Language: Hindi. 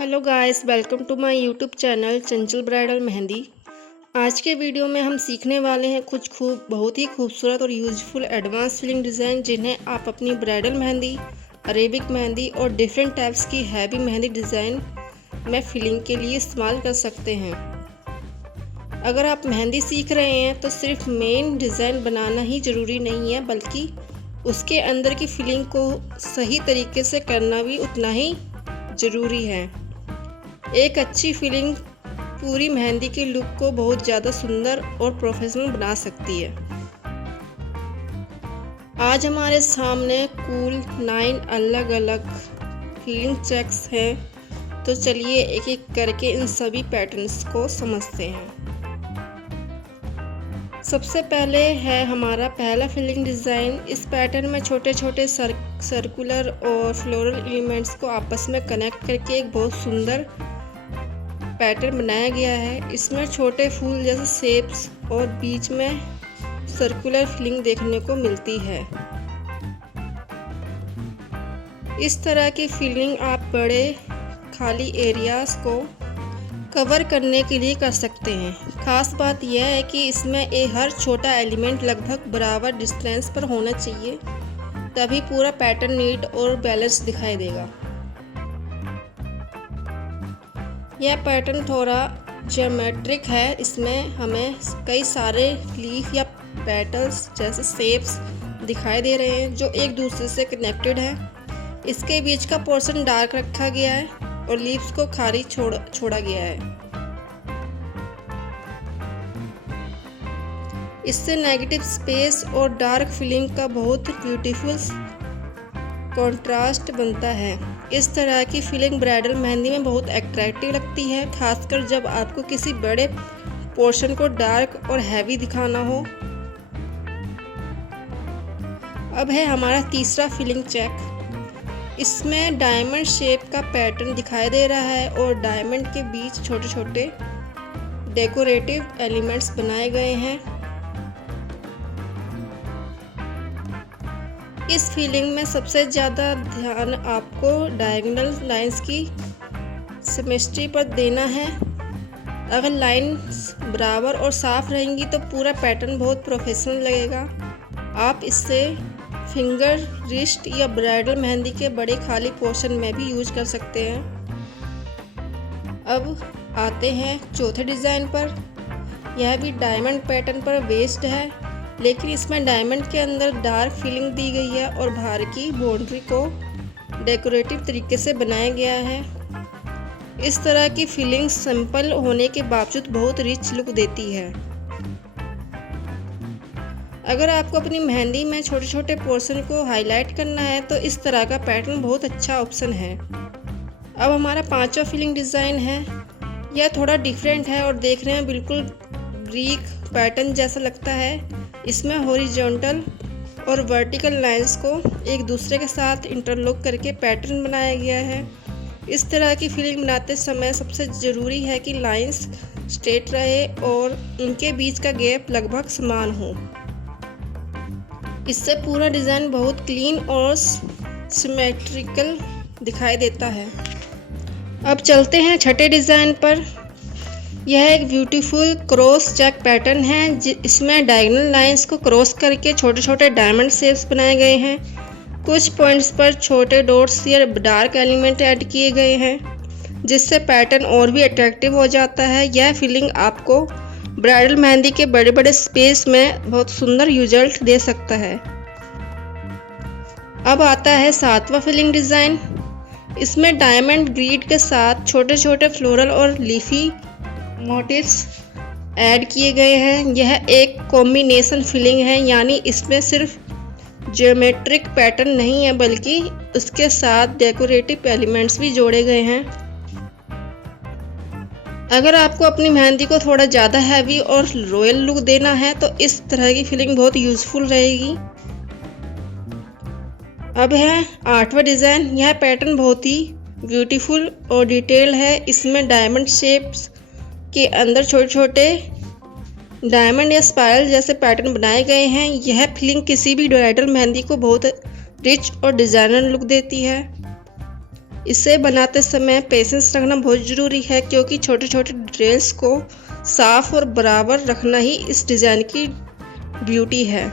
Hello guys, welcome to my YouTube channel Chanchal bridal mehndi. आज के वीडियो में हम सीखने वाले हैं कुछ बहुत ही खूबसूरत और यूजफुल एडवांस फिलिंग डिज़ाइन, जिन्हें आप अपनी ब्राइडल मेहंदी, अरेबिक मेहंदी और डिफरेंट टाइप्स की हैवी मेहंदी डिज़ाइन में फिलिंग के लिए इस्तेमाल कर सकते हैं। अगर आप मेहंदी सीख रहे हैं तो सिर्फ मेन डिज़ाइन बनाना ही ज़रूरी नहीं है, बल्कि उसके अंदर की फिलिंग को सही तरीके से करना भी उतना ही ज़रूरी है। एक अच्छी फिलिंग पूरी मेहंदी की लुक को बहुत ज़्यादा सुंदर और प्रोफेशनल बना सकती है। आज हमारे सामने कुल 9 अलग अलग फिलिंग चेक्स हैं, तो चलिए एक एक करके इन सभी पैटर्न्स को समझते हैं। सबसे पहले है हमारा पहला फिलिंग डिज़ाइन। इस पैटर्न में छोटे छोटे सर्कुलर और फ्लोरल एलिमेंट्स को आपस में कनेक्ट करके एक बहुत सुंदर पैटर्न बनाया गया है। इसमें छोटे फूल जैसे शेप्स और बीच में सर्कुलर फिलिंग देखने को मिलती है। इस तरह की फिलिंग आप बड़े खाली एरियाज को कवर करने के लिए कर सकते हैं। खास बात यह है कि इसमें हर छोटा एलिमेंट लगभग बराबर डिस्टेंस पर होना चाहिए, तभी पूरा पैटर्न नीट और बैलेंस दिखाई देगा। यह पैटर्न थोड़ा ज्योमेट्रिक है। इसमें हमें कई सारे लीफ या पेटल्स जैसे शेप्स दिखाई दे रहे हैं जो एक दूसरे से कनेक्टेड हैं। इसके बीच का पोर्शन डार्क रखा गया है और लीव्स को खाली छोड़ा गया है। इससे नेगेटिव स्पेस और डार्क फिलिंग का बहुत ब्यूटीफुल कंट्रास्ट बनता है। इस तरह की फिलिंग ब्राइडल मेहंदी में बहुत अट्रैक्टिव लगती है, खासकर जब आपको किसी बड़े पोर्शन को डार्क और हैवी दिखाना हो। अब है हमारा तीसरा फिलिंग चेक। इसमें डायमंड शेप का पैटर्न दिखाई दे रहा है और डायमंड के बीच छोटे छोटे डेकोरेटिव एलिमेंट्स बनाए गए हैं। इस फिलिंग में सबसे ज़्यादा ध्यान आपको डायगोनल लाइंस की सिमेट्री पर देना है। अगर लाइंस बराबर और साफ रहेंगी तो पूरा पैटर्न बहुत प्रोफेशनल लगेगा। आप इससे फिंगर, रिस्ट या ब्राइडल मेहंदी के बड़े खाली पोर्शन में भी यूज कर सकते हैं। अब आते हैं चौथे डिज़ाइन पर। यह भी डायमंड पैटर्न पर बेस्ड है, लेकिन इसमें डायमंड के अंदर डार्क फिलिंग दी गई है और बाहर की बाउंड्री को डेकोरेटिव तरीके से बनाया गया है। इस तरह की फिलिंग सिंपल होने के बावजूद बहुत रिच लुक देती है। अगर आपको अपनी मेहंदी में छोटे छोटे पोर्शन को हाईलाइट करना है तो इस तरह का पैटर्न बहुत अच्छा ऑप्शन है। अब हमारा पांचवा फिलिंग डिज़ाइन है। यह थोड़ा डिफरेंट है और देखने में बिल्कुल ग्रीक पैटर्न जैसा लगता है। इसमें हॉरिजॉन्टल और वर्टिकल लाइंस को एक दूसरे के साथ इंटरलॉक करके पैटर्न बनाया गया है। इस तरह की फिलिंग बनाते समय सबसे ज़रूरी है कि लाइंस स्ट्रेट रहे और इनके बीच का गैप लगभग समान हो। इससे पूरा डिज़ाइन बहुत क्लीन और सिमेट्रिकल दिखाई देता है। अब चलते हैं छठे डिज़ाइन पर। यह एक ब्यूटीफुल क्रॉस चेक पैटर्न है। इसमें डायगोनल लाइंस को क्रॉस करके छोटे छोटे डायमंड शेप्स बनाए गए हैं। कुछ पॉइंट्स पर छोटे डॉट्स या डार्क एलिमेंट ऐड किए गए हैं, जिससे पैटर्न और भी अट्रैक्टिव हो जाता है। यह फिलिंग आपको ब्राइडल मेहंदी के बड़े बड़े स्पेस में बहुत सुंदर रिजल्ट दे सकता है। अब आता है सातवां फिलिंग डिज़ाइन। इसमें डायमंड ग्रीड के साथ छोटे छोटे फ्लोरल और लीफी मोटिव्स ऐड किए गए हैं। यह एक कॉम्बिनेशन फिलिंग है, यानी इसमें सिर्फ ज्योमेट्रिक पैटर्न नहीं है, बल्कि उसके साथ डेकोरेटिव एलिमेंट्स भी जोड़े गए हैं। अगर आपको अपनी मेहंदी को थोड़ा ज़्यादा हैवी और रॉयल लुक देना है तो इस तरह की फिलिंग बहुत यूज़फुल रहेगी। अब है आठवां डिज़ाइन। यह पैटर्न बहुत ही ब्यूटीफुल और डिटेल्ड है। इसमें डायमंड शेप्स के अंदर छोटे छोटे डायमंड या स्पाइरल जैसे पैटर्न बनाए गए हैं। यह फिलिंग किसी भी ब्राइडल मेहंदी को बहुत रिच और डिज़ाइनर लुक देती है। इसे बनाते समय पेशेंस रखना बहुत ज़रूरी है, क्योंकि छोटे छोटे डिटेल्स को साफ और बराबर रखना ही इस डिज़ाइन की ब्यूटी है।